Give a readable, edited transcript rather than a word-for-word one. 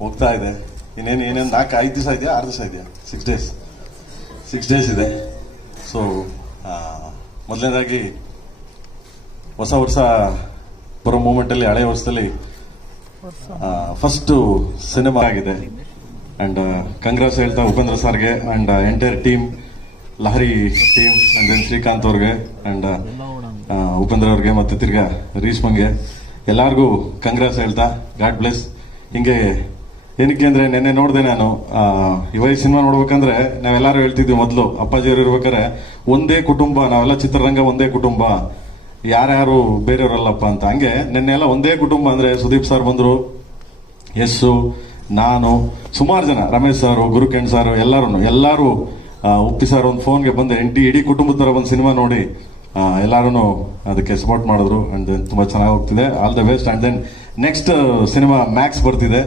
ಹೋಗ್ತಾ ಇದೆ. ಏನೇನು 4-5 ದಿವಸ ಇದೆಯಾ, 6 ದಿವಸ ಇದೆಯಾ? 6 ಡೇಸ್ ಇದೆ. ಸೊ ಮೊದಲನೇದಾಗಿ ಹೊಸ ವರ್ಷ ಬರೋ ಮೂಮೆಂಟಲ್ಲಿ, ಹಳೆಯ ವರ್ಷದಲ್ಲಿ ಫಸ್ಟ್ ಸಿನಿಮಾ ಆಗಿದೆ. ಅಂಡ್ ಕಂಗ್ರಾಸ್ ಹೇಳ್ತಾ ಉಪೇಂದ್ರ ಸರ್ಗೆ and entire team, Lahari team, and then Srikanth ಅವ್ರಿಗೆ ಅಂಡ್ ಉಪೇಂದ್ರ ಅವ್ರಿಗೆ ಮತ್ತೆ ತಿರ್ಗಾ ರೀಶ್ಮಂಗೆ ಎಲ್ಲಾರ್ಗೂ ಕಂಗ್ರಾಸ್ ಹೇಳ್ತಾ ಗಾಡ್ ಬ್ಲೆಸ್. ಹಿಂಗೆ ಏನಕ್ಕೆ ಅಂದ್ರೆ ನೆನ್ನೆ ನೋಡಿದೆ ನಾನು, ಇವಾಗ ಸಿನಿಮಾ ನೋಡ್ಬೇಕಂದ್ರೆ ನಾವೆಲ್ಲರೂ ಹೇಳ್ತಿದ್ವಿ ಮೊದಲು ಅಪ್ಪಾಜಿಯವರು ಇರ್ಬೇಕಾದ್ರೆ ಒಂದೇ ಕುಟುಂಬ, ನಾವೆಲ್ಲ ಚಿತ್ರರಂಗ ಒಂದೇ ಕುಟುಂಬ, ಯಾರ್ಯಾರು ಬೇರೆಯವರಲ್ಲಪ್ಪ ಅಂತ. ಹಂಗೆ ನಿನ್ನೆ ಎಲ್ಲ ಒಂದೇ ಕುಟುಂಬ ಅಂದ್ರೆ ಸುದೀಪ್ ಸರ್ ಬಂದ್ರು, ಯಸ್ಸು, ನಾನು, ಸುಮಾರು ಜನ, ರಮೇಶ್ ಸಾರು, ಗುರುಕೆಣ್ ಸಾರು, ಎಲ್ಲರೂ ಉಪ್ಪಿ ಸರ್ ಒಂದು ಫೋನ್ಗೆ ಬಂದೆ ಇಡೀ ಕುಟುಂಬದ ತರ ಒಂದು ಸಿನಿಮಾ ನೋಡಿ ಎಲ್ಲಾರು ಅದಕ್ಕೆ ಸಪೋರ್ಟ್ ಮಾಡಿದ್ರು. ಅಂಡ್ ತುಂಬಾ ಚೆನ್ನಾಗಿ ಹೋಗ್ತಿದೆ. All the best. And then next cinema Max ಬರ್ತಿದೆ.